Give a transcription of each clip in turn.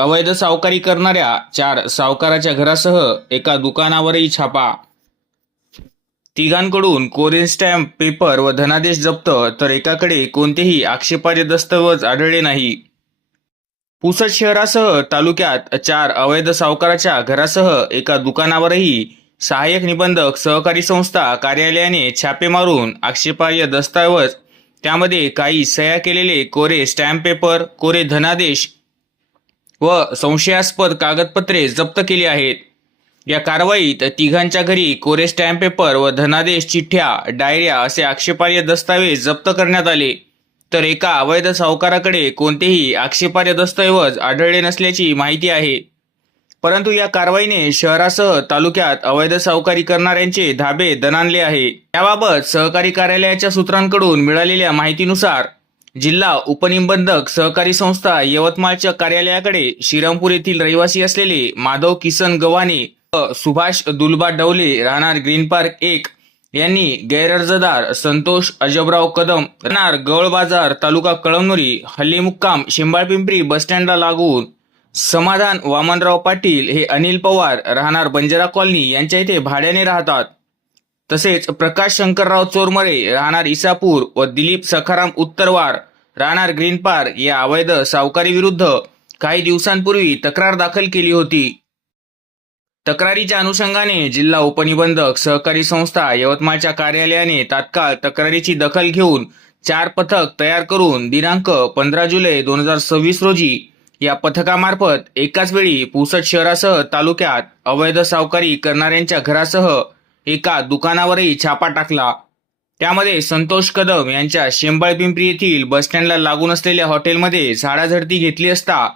अवैध सावकारी करणाऱ्या 4 सावकाराच्या घरासह एका दुकानावरही छापा। तिघांकडून कोरे स्टॅम्प पेपर व धनादेश जप्त, तर एकाकडे कोणतेही आक्षेपार्ह दस्तऐवज आढळले नाही। पुसद शहरासह तालुक्यात 4 अवैध सावकाराच्या घरासह एका दुकानावरही सहाय्यक निबंधक सहकारी संस्था कार्यालयाने छापे मारून आक्षेपार्ह दस्तऐवज, त्यामध्ये काही सह्या केलेले कोरे स्टॅम्प पेपर, कोरे धनादेश व संशयास्पद कागदपत्रे जप्त केली आहेत। या कारवाईत तिघांच्या घरी कोरे स्टॅम्प पेपर व धनादेश, चिठ्ठ्या, डायऱ्या असे आक्षेपार्ह दस्तावेज जप्त करण्यात आले, तर एका अवैध सावकाराकडे कोणतेही आक्षेपार्ह दस्तऐवज आढळले नसल्याची माहिती आहे। परंतु या कारवाईने शहरासह तालुक्यात अवैध सावकारी करणाऱ्यांचे धाबे दणाणले आहे। याबाबत सहकारी कार्यालयाच्या सूत्रांकडून मिळालेल्या माहितीनुसार जिल्हा उपनिबंधक सहकारी संस्था यवतमाळच्या कार्यालयाकडे श्रीरामपूर येथील रहिवासी असलेले माधव किसन गव्हाणे व सुभाष दुलबा डवले राहणार ग्रीन पार्क 1 यांनी गैरअर्जदार संतोष अजबराव कदम राहणार गवळ बाजार तालुका कळमनुरी हल्ली मुक्काम शिंबाळपिंपरी बसस्टँडला लागून समाधान वामनराव पाटील हे अनिल पवार राहणार बंजारा कॉलनी यांच्या इथे भाड्याने राहतात। तसेच प्रकाश शंकरराव चोरमरे राहणार इसापूर व दिलीप सखाराम उत्तरवार राहणार ग्रीन पार्क या अवैध सावकारी विरुद्ध काही दिवसांपूर्वी तक्रार दाखल केली होती। तक्रारीच्या अनुषंगाने जिल्हा उपनिबंधक सहकारी संस्था यवतमाळच्या कार्यालयाने तात्काळ तक्रारीची दखल घेऊन 4 पथक तयार करून दिनांक 15 जुलै 2026 रोजी या पथकामार्फत एकाच वेळी पुसद शहरासह तालुक्यात अवैध सावकारी करणाऱ्यांच्या घरासह एका दुकानावरही छापा टाकला। त्यामध्ये संतोष कदम यांच्या शेंबाळपिंपरी येथील बसस्टँडला लागून असलेल्या हॉटेलमध्ये झाडाझडती घेतली असता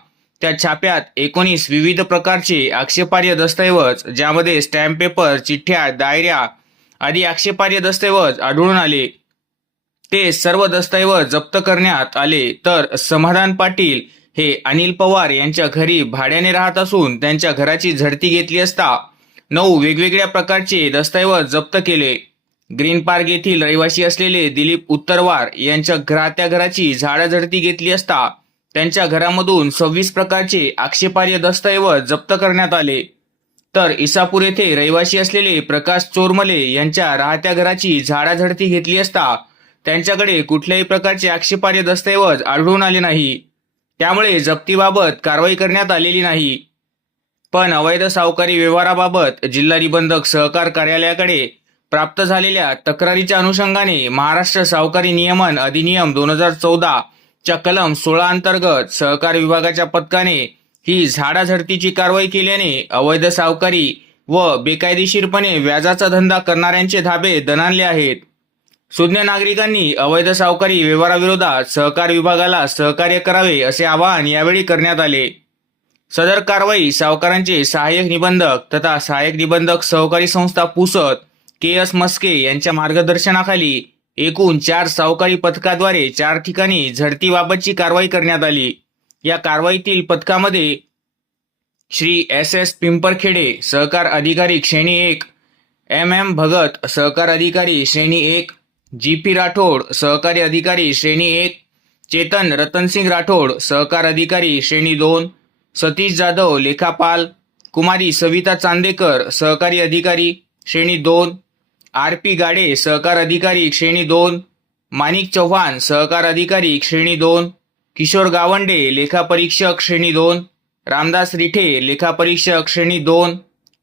त्या छाप्यात 19 विविध प्रकारचे आक्षेपार्ह दस्तऐवज, ज्यामध्ये स्टॅम्प पेपर, चिठ्ठ्या, डायऱ्या आदी आक्षेपार्ह दस्तऐवज आढळून आले। ते सर्व दस्तऐवज जप्त करण्यात आले, तर समाधान पाटील हे अनिल पवार यांच्या घरी भाड्याने राहत असून त्यांच्या घराची झडती घेतली असता 9 वेगवेगळ्या प्रकारचे दस्तऐवज जप्त केले। ग्रीन पार्क येथील रहिवासी असलेले दिलीप उत्तरवार यांच्या राहत्या घराची झाडाझडती घेतली असता त्यांच्या घरामधून 26 प्रकारचे आक्षेपार्ह दस्तऐवज जप्त करण्यात आले। तर इसापूर येथे रहिवासी असलेले प्रकाश चोरमले यांच्या राहत्या घराची झाडाझडती घेतली असता त्यांच्याकडे कुठल्याही प्रकारचे आक्षेपार्ह दस्तऐवज आढळून आले नाही, त्यामुळे जप्तीबाबत कारवाई करण्यात आलेली नाही। पण अवैध सावकारी व्यवहाराबाबत जिल्हा निबंधक सहकार कार्यालयाकडे प्राप्त झालेल्या तक्रारीच्या अनुषंगाने महाराष्ट्र सावकारी नियमन अधिनियम 2014 च्या कलम 16 अंतर्गत सहकार विभागाच्या पथकाने ही झाडाझडतीची कारवाई केल्याने अवैध सावकारी व बेकायदेशीरपणे व्याजाचा धंदा करणाऱ्यांचे धाबे दणाणले आहेत। सुज्ञ नागरिकांनी अवैध सावकारी व्यवहाराविरोधात सहकार विभागाला सहकार्य करावे असे आवाहन यावेळी करण्यात आले। सदर कारवाई सावकारांचे सहाय्यक निबंधक तथा सहाय्यक निबंधक सहकारी संस्था पुसद KS मस्के यांच्या मार्गदर्शनाखाली एकूण 4 सावकारी पथकाद्वारे 4 ठिकाणी झडतीबाबतची कारवाई करण्यात आली। या कारवाईतील पथकामध्ये श्री SS पिंपरखेडे सहकार अधिकारी श्रेणी 1, MM भगत सहकार अधिकारी श्रेणी 1, GP राठोड सहकारी अधिकारी श्रेणी 1, चेतन रतनसिंग राठोड सहकार अधिकारी श्रेणी 2, सतीश जाधव लेखापाल, कुमारी सविता चांदेकर सहकारी अधिकारी श्रेणी 2, RP गाडे सहकार अधिकारी श्रेणी 2, माणिक चव्हाण सहकार अधिकारी श्रेणी 2, किशोर गावंडे लेखापरीक्षक श्रेणी 2, रामदास रिठे लेखापरीक्षक श्रेणी 2,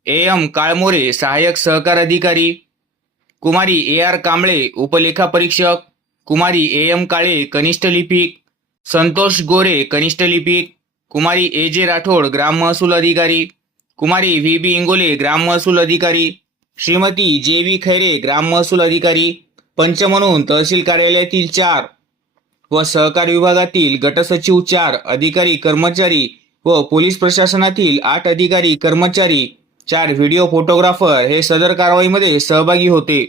AM काळमोरे सहाय्यक सहकार अधिकारी, कुमारी AR कांबळे उपलेखापरीक्षक, कुमारी AM काळे कनिष्ठ लिपिक, संतोष गोरे कनिष्ठ लिपिक, कुमारी AJ राठोड ग्राम महसूल अधिकारी, कुमारी VB इंगोले ग्राम महसूल अधिकारी, श्रीमती JV खैरे ग्राम महसूल अधिकारी, पंच म्हणून तहसील कार्यालयातील 4 व सहकार विभागातील गटसचिव 4 अधिकारी कर्मचारी व पोलीस प्रशासनातील 8 अधिकारी कर्मचारी, 4 व्हिडिओ फोटोग्राफर हे सदर कारवाईमध्ये सहभागी होते।